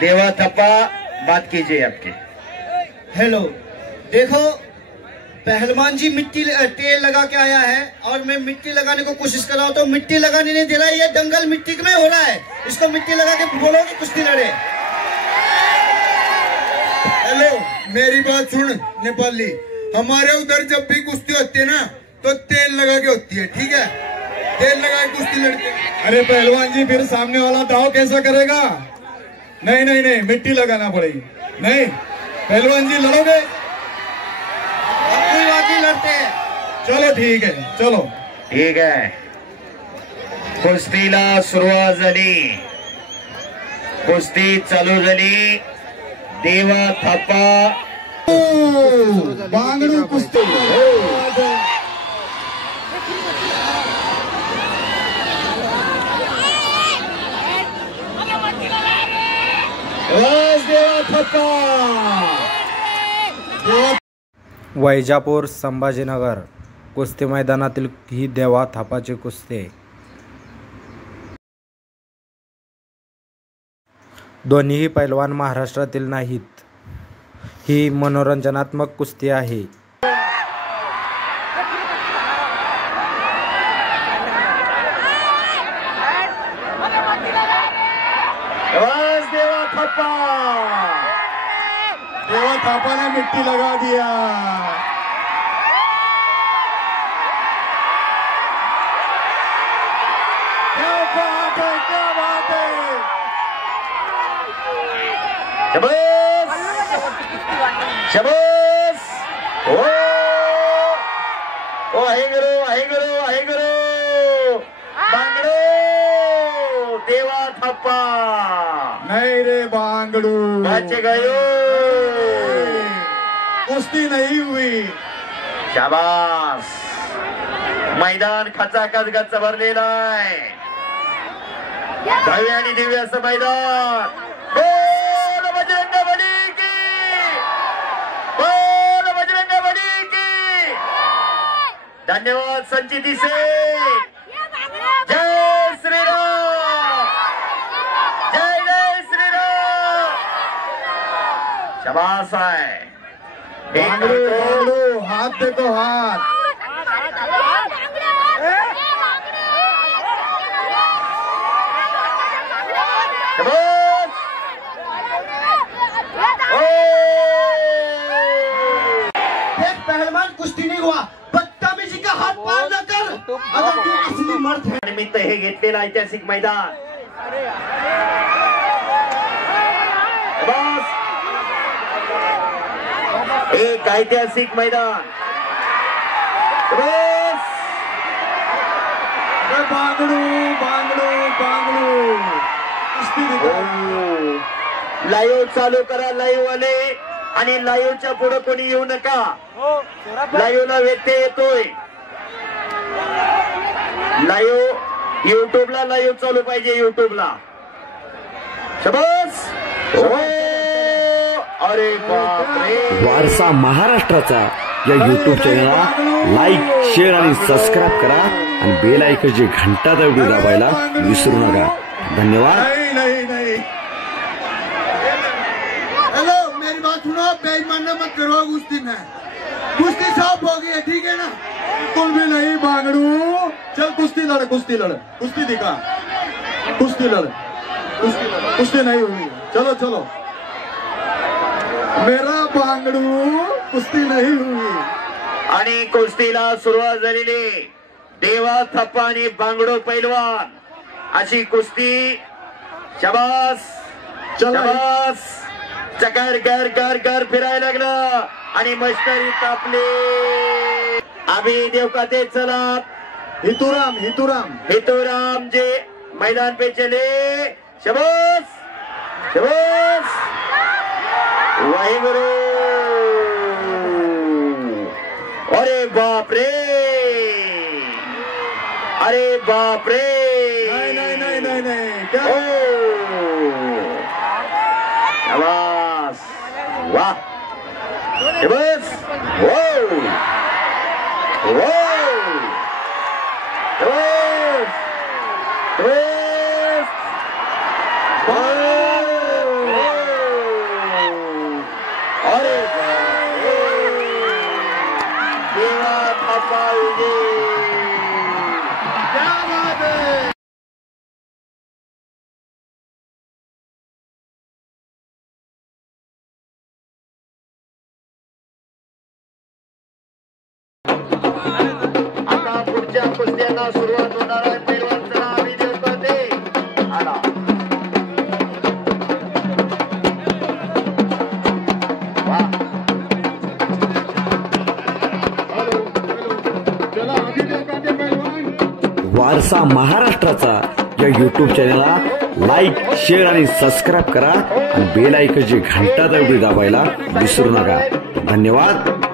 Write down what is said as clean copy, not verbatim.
देवा थप्पा बात कीजिए आपकी। हेलो, देखो पहलवान जी मिट्टी तेल लगा के आया है और मैं मिट्टी लगाने को कोशिश कर रहा हूँ तो मिट्टी लगाने नहीं दे रहा है। ये दंगल मिट्टी में हो रहा है, इसको मिट्टी लगा के बोलो कि कुश्ती लड़े। हेलो, मेरी बात सुन नेपाली, हमारे उधर जब भी कुश्ती होती है ना तो तेल लगा के होती है, ठीक है? तेल लगा के कुश्ती लड़ते हैं। अरे पहलवान जी, फिर सामने वाला दाव कैसा करेगा? नहीं नहीं नहीं, मिट्टी लगाना पड़ेगी। नहीं पहलवान जी, लड़ोगे? कोई बात नहीं, लड़ते हैं। चलो ठीक है, चलो ठीक है। कुस्तीला सुरुवात झाली, कुस्ती चालू झाली। देवा थापा बांगडू कुस्ती। देवा थापा। वैजापूर संभाजीनगर कुस्ती मैदानातील ही देवा थापाची कुस्ती। दोन्हीही पैलवान महाराष्ट्रातील नाहीत। ही मनोरंजनात्मक कुस्ती आहे। देवा थापा ने मिट्टी लगा दिया। क्या बात है, क्या बात है। शबाश। ओ आहे गुरु, आहे गुरु, आहे गुरु। बांगडू देवा थापा। नहीं रे बांगडू, बच गयो, कुस्ती नहीं हुई। शाबास। मैदान खचाखच गच्च भरलेलं आहे। भव्य आणि दिव्य असं मैदान। बोल बजरंगबली की, बोल बजरंगबली की। धन्यवाद संचिती से। जय श्रीराम, जय जय श्रीराम। शाबास आहे। बांगडू, बांगडू, हाथ देखो, हाथ। पहलवान कुश्ती नहीं हुआ, बदतमीजी का हाथ पार न कर। अगर तू असली मर्द है। निमित्त हे घेतलेलं ऐतिहासिक मैदान। बस एक ऐतिहासिक मैदान। बस बांगडू, बांगडू, बांगडू कुस्ती दिखा। लाईव्ह चालू करा, लाईव्ह वाले, आणि लाईव्हच्या पुढे कोणी येऊ नका। लाईव्हला व्यत्यय येतोय। लाईव्ह युट्यूबला लाईव्ह चालू पाहिजे, युट्यूबला। शाबास। अरे बापरे। वारसा महाराष्ट्राचा या यूट्यूब चॅनलला लाईक, शेअर आणि सबस्क्राईब करा आणि बेल आयकॉनची घंटा दाबायला विसरू नका। धन्यवाद। नहीं नहीं नहीं। हेलो, मेरी बात सुनो, बेईमानी मत करो कुश्ती में। कुश्ती साफ हो गई है, ठीक है ना? बिल्कुल भी नहीं बांगडू। चल कुश्ती लड़, कुश्ती लड़, कुश्ती दिखा, कुश्ती लड़, कुश्ती लड़। कुश्ती नहीं हुई, चलो चलो। मेरा बांगडू, कुश्ती नहीं हुई। आणि कुस्तीला सुरुवात झालेली। देवा थापा आणि बांगडू पैलवान अशी कुस्ती। शाबास, शाबास। चकार गर गर गर फिरायला लागलं आणि मस्करी तापली। अभि देवकाते चला। हितुराम, हितुराम, हितुराम जे मैदान पे चले। शाबास, शाबास। वाहिगुरु। अरे बाप रे, अरे बाप रे। नहीं नहीं नहीं नहीं नहीं। क्या? शाबास, वाह, शाबास। वो वो शाबास, शाबास। कुस्तीला सुरुवात होणार आहे. पैलवान चला आम्ही देवते आला. वारसा महाराष्ट्राचा या यूट्यूब चॅनलला लाईक, शेअर आणि सबस्क्राईब करा आणि बेल आयकॉनची घंटा दाबायला विसरू नका. धन्यवाद.